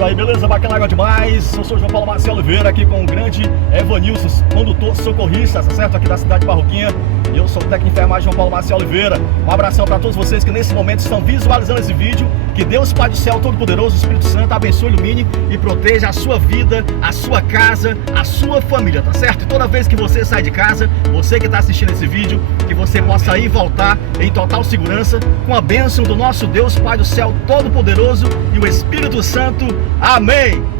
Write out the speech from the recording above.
isso aí, beleza? Bacana, água demais. Eu sou o João Paulo Marcelo Oliveira, aqui com o grande Evanilson, condutor socorrista, tá certo? Aqui da cidade de Barroquinha. E eu sou o técnico de enfermagem João Paulo Marcelo Oliveira. Um abração para todos vocês que nesse momento estão visualizando esse vídeo. Que Deus Pai do Céu Todo-Poderoso, o Espírito Santo, abençoe, ilumine e proteja a sua vida, a sua casa, a sua família, tá certo? E toda vez que você sai de casa, você que está assistindo esse vídeo, que você possa ir e voltar em total segurança, com a bênção do nosso Deus Pai do Céu Todo-Poderoso e o Espírito Santo. Amém!